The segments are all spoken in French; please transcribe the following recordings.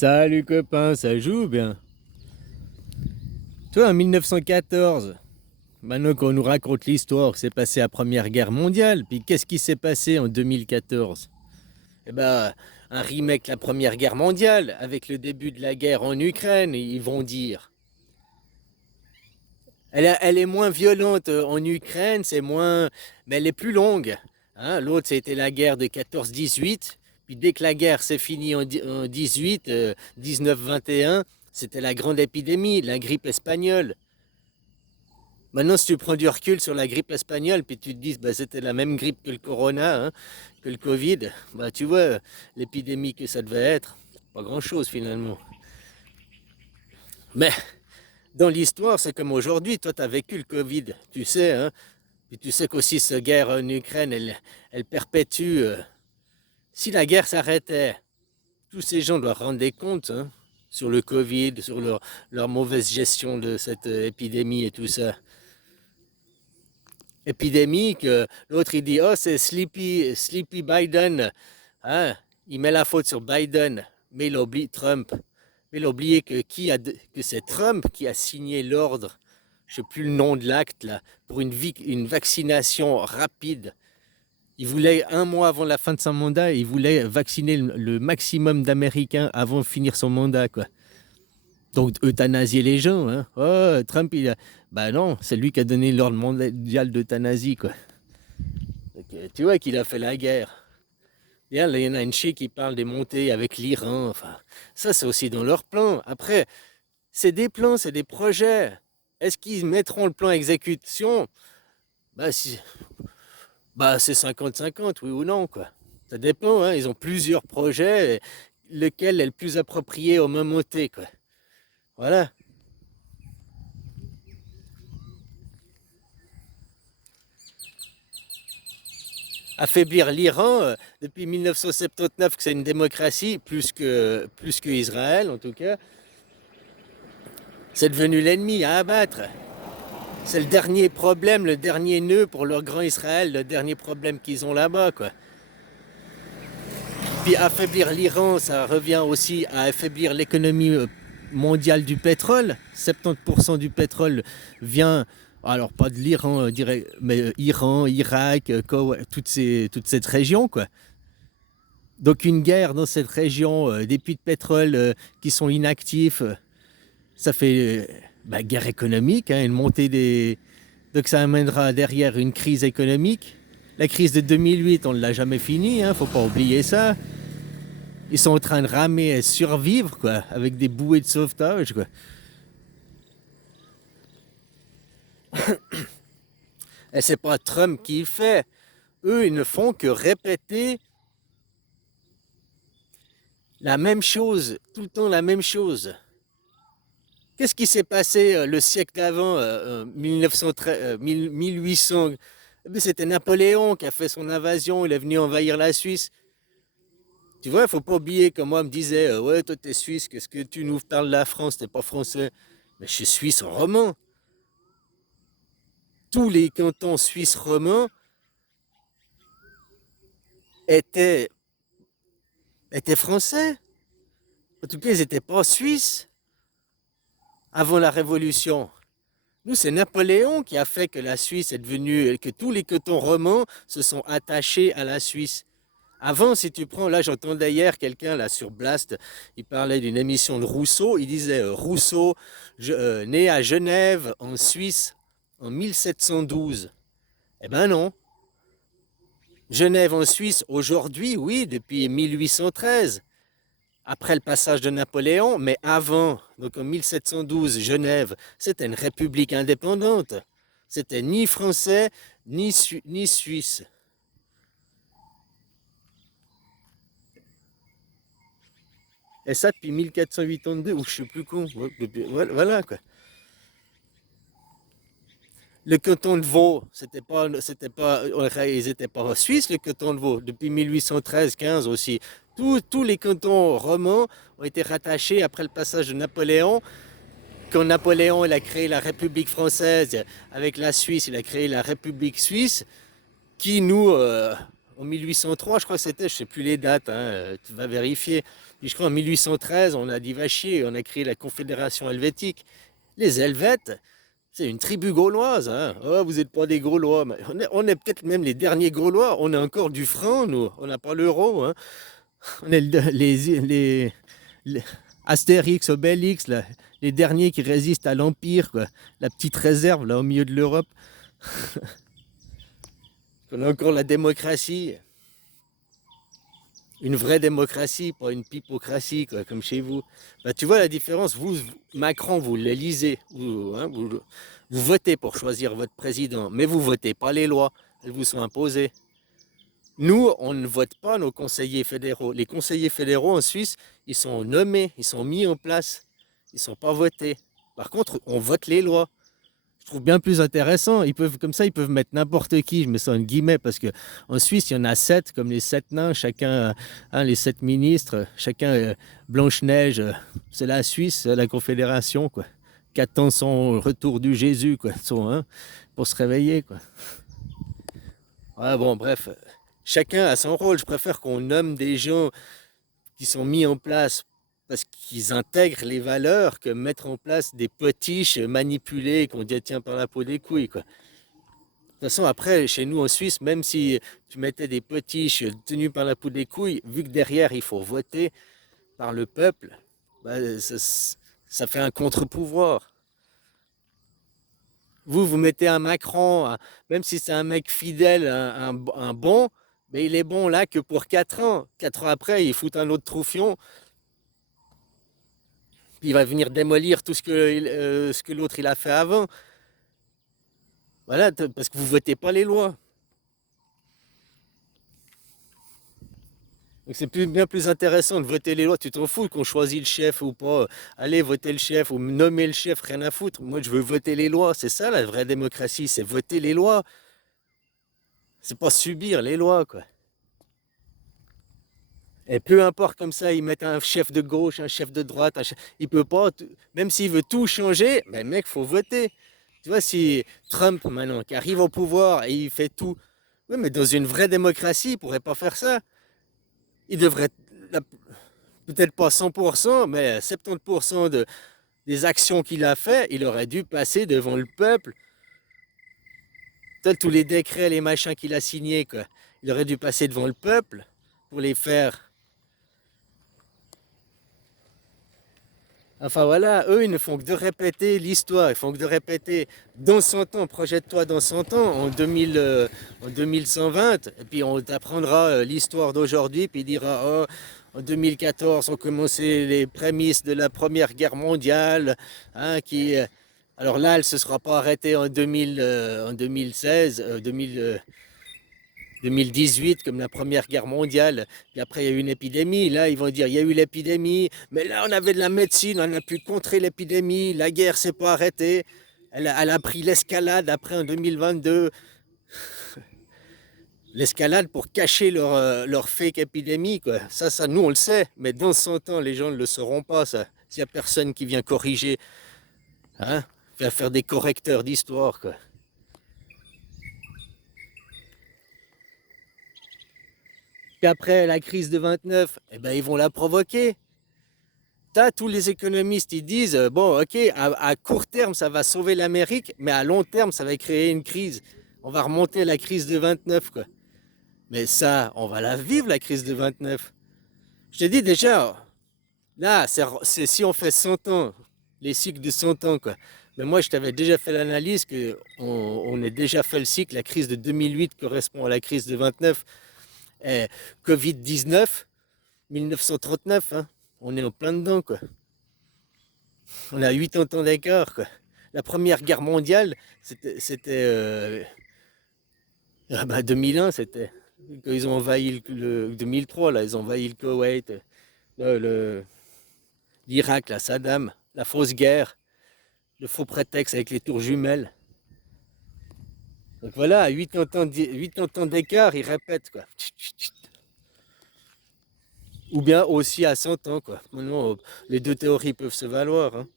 Salut copain, ça joue bien. Toi, en 1914, maintenant qu'on nous raconte l'histoire que s'est passé la Première Guerre mondiale, puis qu'est-ce qui s'est passé en 2014? Eh ben, un remake de la Première Guerre mondiale, avec le début de la guerre en Ukraine, ils vont dire. Elle est moins violente en Ukraine, c'est moins, mais elle est plus longue. Hein, l'autre, c'était la guerre de 14-18. Puis dès que la guerre s'est finie en 18, 19-21, c'était la grande épidémie, la grippe espagnole. Maintenant, si tu prends du recul sur la grippe espagnole, puis tu te dis, bah, c'était la même grippe que le corona, hein, que le Covid, bah, tu vois, l'épidémie que ça devait être, pas grand-chose finalement. Mais dans l'histoire, c'est comme aujourd'hui, toi, tu as vécu le Covid, tu sais, hein, puis tu sais qu'aussi cette guerre en Ukraine, elle perpétue. Si la guerre s'arrêtait, tous ces gens doivent rendre des comptes hein, sur le Covid, sur leur mauvaise gestion de cette épidémie et tout ça. Épidémie que l'autre il dit, oh, c'est Sleepy Biden. Hein? Il met la faute sur Biden, mais il oublie Trump. Mais il a oublié que c'est Trump qui a signé l'ordre, je ne sais plus le nom de l'acte, là, pour une vaccination rapide. Il voulait, un mois avant la fin de son mandat, il voulait vacciner le maximum d'Américains avant de finir son mandat, quoi. Donc, euthanasier les gens, hein. Oh, Trump, bah non, c'est lui qui a donné l'ordre mondial d'euthanasie, quoi. Donc, tu vois qu'il a fait la guerre. Bien, là, il y en a une chic qui parle des montées avec l'Iran, enfin, ça, c'est aussi dans leur plan. Après, c'est des plans, c'est des projets. Est-ce qu'ils mettront le plan à exécution? Bah, si, bah c'est 50-50, oui ou non, quoi. Ça dépend, hein. Ils ont plusieurs projets, lequel est le plus approprié au moment T, quoi. Voilà. Affaiblir l'Iran, depuis 1979 que c'est une démocratie, plus que Israël en tout cas, c'est devenu l'ennemi à abattre. C'est le dernier problème, le dernier nœud pour leur grand Israël, le dernier problème qu'ils ont là-bas, quoi. Puis affaiblir l'Iran, ça revient aussi à affaiblir l'économie mondiale du pétrole. 70% du pétrole vient, alors pas de l'Iran direct, mais Iran, Irak, toute cette région, quoi. Donc une guerre dans cette région, des puits de pétrole qui sont inactifs, ça fait bah, guerre économique, hein, une montée des... Donc ça amènera derrière une crise économique. La crise de 2008, on ne l'a jamais finie, hein, faut pas oublier ça. Ils sont en train de ramer et survivre, quoi, avec des bouées de sauvetage, quoi. Et c'est pas Trump qui le fait. Eux, ils ne font que répéter la même chose, tout le temps la même chose. Qu'est-ce qui s'est passé le siècle d'avant, 1913, 1800? Eh bien, c'était Napoléon qui a fait son invasion, il est venu envahir la Suisse. Tu vois, il faut pas oublier que moi, on me disait, ouais, toi, t'es suisse, qu'est-ce que tu nous parles de la France, t'es pas français. Mais je suis suisse en roman. Tous les cantons suisses romans étaient, étaient français. En tout cas, ils n'étaient pas suisses avant la Révolution. Nous, c'est Napoléon qui a fait que la Suisse est devenue, que tous les cantons romans se sont attachés à la Suisse. Avant, si tu prends, là j'entendais hier quelqu'un là sur Blast, il parlait d'une émission de Rousseau, il disait Rousseau, né à Genève, en Suisse, en 1712. Eh ben non. Genève en Suisse, aujourd'hui, oui, depuis 1813, après le passage de Napoléon, mais avant, donc en 1712, Genève, c'était une république indépendante. C'était ni français, ni suisse. Et ça depuis 1482, ou je sais plus con. Voilà quoi. Le canton de Vaud, ils n'étaient pas en Suisse, le canton de Vaud, depuis 1813-15 aussi. Tous les cantons romans ont été rattachés après le passage de Napoléon. Quand Napoléon il a créé la République française avec la Suisse, il a créé la République suisse, qui nous, en 1803, je crois que c'était, je sais plus les dates, hein, tu vas vérifier. Puis je crois en 1813, on a dit va chier, on a créé la Confédération helvétique. Les Helvètes, c'est une tribu gauloise, hein. Oh, vous n'êtes pas des Gaulois. Mais on est peut-être même les derniers Gaulois. On a encore du franc, nous. On n'a pas l'euro, hein. On est les Astérix, Obélix, là, les derniers qui résistent à l'Empire, quoi. La petite réserve, là, au milieu de l'Europe. On a encore la démocratie. Une vraie démocratie, pas une pipocratie, quoi, comme chez vous. Bah, tu vois la différence, vous, Macron, vous l'élisez, vous votez pour choisir votre président, mais vous votez pas les lois, elles vous sont imposées. Nous, on ne vote pas nos conseillers fédéraux. Les conseillers fédéraux en Suisse, ils sont nommés, ils sont mis en place, ils ne sont pas votés. Par contre, on vote les lois. Je trouve bien plus intéressant. Ils peuvent, comme ça, ils peuvent mettre n'importe qui. Je mets ça en guillemets parce que en Suisse, il y en a 7, comme les 7 nains, chacun, hein, les 7 ministres, chacun Blanche-Neige. C'est la Suisse, la Confédération, quoi. Qui attend son retour du Jésus, quoi, hein, pour se réveiller, quoi. Ouais, bon, bref, chacun a son rôle. Je préfère qu'on nomme des gens qui sont mis en place parce qu'ils intègrent les valeurs que mettre en place des potiches manipulés qu'on détient par la peau des couilles, quoi. De toute façon, après, chez nous en Suisse, même si tu mettais des potiches tenues par la peau des couilles, vu que derrière il faut voter par le peuple, bah, ça fait un contre-pouvoir. Vous mettez un Macron, même si c'est un mec fidèle, un bon, mais il est bon là que pour 4 ans. 4 ans après, il fout un autre troufion, puis il va venir démolir tout ce que l'autre il a fait avant. Voilà, parce que vous votez pas les lois. Donc c'est bien plus intéressant de voter les lois. Tu t'en fous qu'on choisit le chef ou pas. Allez, voter le chef ou nommer le chef, rien à foutre. Moi, je veux voter les lois. C'est ça la vraie démocratie, c'est voter les lois. C'est pas subir les lois, quoi. Et peu importe comme ça, ils mettent un chef de gauche, un chef de droite, il peut pas, même s'il veut tout changer, ben mec, faut voter. Tu vois, si Trump maintenant, qui arrive au pouvoir et il fait tout, oui, mais dans une vraie démocratie, il pourrait pas faire ça. Il devrait, peut-être pas 100%, mais 70% des actions qu'il a fait, il aurait dû passer devant le peuple. Tous les décrets, les machins qu'il a signés, quoi. Il aurait dû passer devant le peuple pour les faire. Enfin voilà, eux, ils ne font que de répéter l'histoire, ils font que de répéter dans 100 ans, projette-toi dans 100 ans, en 2120, et puis on t'apprendra l'histoire d'aujourd'hui, puis il dira, oh, en 2014 ont commencé les prémices de la Première Guerre mondiale, hein, alors là, elle ne se sera pas arrêtée en 2016, 2018 comme la Première Guerre mondiale, puis après il y a eu une épidémie, là ils vont dire il y a eu l'épidémie, mais là on avait de la médecine, on a pu contrer l'épidémie, la guerre s'est pas arrêtée, elle a pris l'escalade après en 2022, l'escalade pour cacher leur fake épidémie, quoi. Ça nous on le sait, mais dans 100 ans les gens ne le sauront pas, ça, s'il n'y a personne qui vient corriger, hein, faire des correcteurs d'histoire, quoi. Puis après la crise de 29, eh ben, ils vont la provoquer. Tous les économistes, ils disent, bon, ok, à court terme, ça va sauver l'Amérique, mais à long terme, ça va créer une crise. On va remonter à la crise de 29, quoi. Mais ça, on va la vivre, la crise de 29. Je te dis déjà, là, si on fait 100 ans, les cycles de 100 ans, quoi. Mais moi, je t'avais déjà fait l'analyse qu'on ait déjà fait le cycle. La crise de 2008 correspond à la crise de 29. Et Covid-19, 1939, hein, on est en plein dedans, quoi. On a 80 ans d'écart, quoi. La Première Guerre mondiale, c'était 2001, c'était. Ils ont envahi 2003, là, ils ont envahi le Koweït, le- l'Irak, la Saddam, la fausse guerre, le faux prétexte avec les tours jumelles. Donc voilà, à 80 ans d'écart, ils répètent, quoi. Ou bien aussi à 100 ans, quoi. Maintenant, les deux théories peuvent se valoir, hein.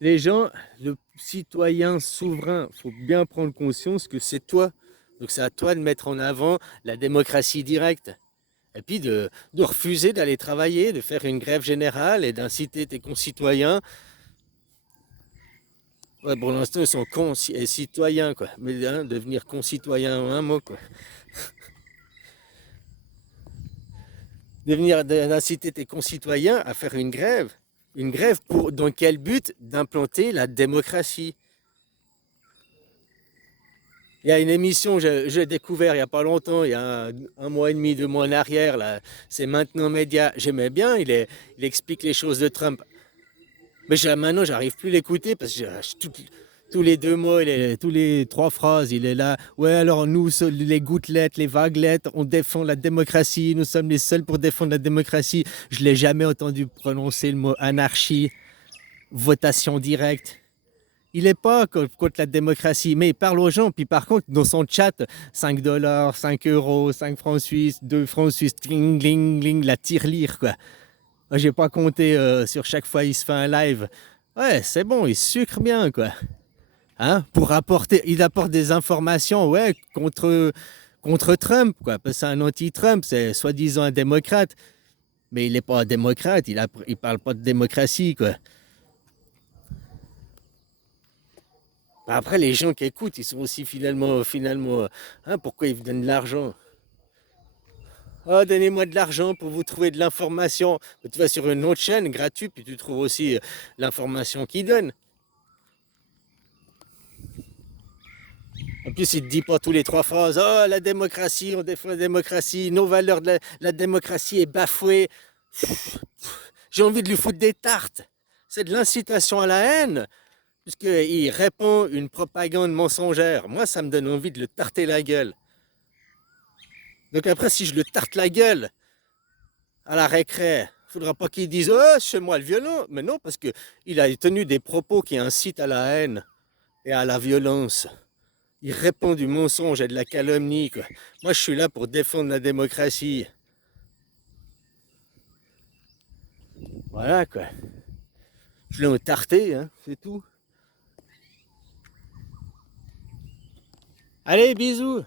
Les gens, le citoyen souverain, faut bien prendre conscience que c'est toi. Donc c'est à toi de mettre en avant la démocratie directe. Et puis de refuser d'aller travailler, de faire une grève générale et d'inciter tes concitoyens. Ouais, pour l'instant, ils sont citoyens, quoi. Mais hein, devenir concitoyen en un mot, quoi. D'inciter tes concitoyens à faire une grève. Une grève pour, dans quel but? D'implanter la démocratie. Il y a une émission que j'ai découvert il n'y a pas longtemps, il y a un mois et demi, 2 mois en arrière, là, c'est Maintenant Média. J'aimais bien, il explique les choses de Trump. Mais maintenant, j'arrive plus à l'écouter parce que tous les 2 mots, tous les 3 phrases, il est là. Ouais, alors nous, les gouttelettes, les vaguelettes, on défend la démocratie. Nous sommes les seuls pour défendre la démocratie. Je l'ai jamais entendu prononcer le mot anarchie, votation directe. Il n'est pas contre la démocratie, mais il parle aux gens. Puis par contre, dans son chat, 5 dollars, 5 euros, 5 francs suisses, 2 francs suisses, tling, tling, tling, la tirelire, quoi. Moi, j'ai pas compté sur chaque fois il se fait un live. Ouais, c'est bon, il sucre bien, quoi. Hein? Il apporte des informations, ouais, contre Trump, quoi. Parce que c'est un anti-Trump, c'est soi-disant un démocrate. Mais il n'est pas un démocrate, il parle pas de démocratie, quoi. Après, les gens qui écoutent, ils sont aussi finalement, hein, pourquoi ils vous donnent de l'argent? Oh, donnez-moi de l'argent pour vous trouver de l'information. Tu vas sur une autre chaîne gratuite, puis tu trouves aussi l'information qu'ils donnent. En plus, il ne te dit pas tous les 3 phrases. Oh, la démocratie, on défend la démocratie, nos valeurs de la démocratie est bafouée. J'ai envie de lui foutre des tartes. C'est de l'incitation à la haine, puisqu'il répond une propagande mensongère. Moi, ça me donne envie de le tarter la gueule. Donc après, si je le tarte la gueule à la récré, il faudra pas qu'il dise oh, c'est moi le violent. Mais non, parce qu'il a tenu des propos qui incitent à la haine et à la violence. Il répond du mensonge et de la calomnie, quoi. Moi, je suis là pour défendre la démocratie. Voilà, quoi. Je l'ai tarté, hein, c'est tout. Allez, bisous!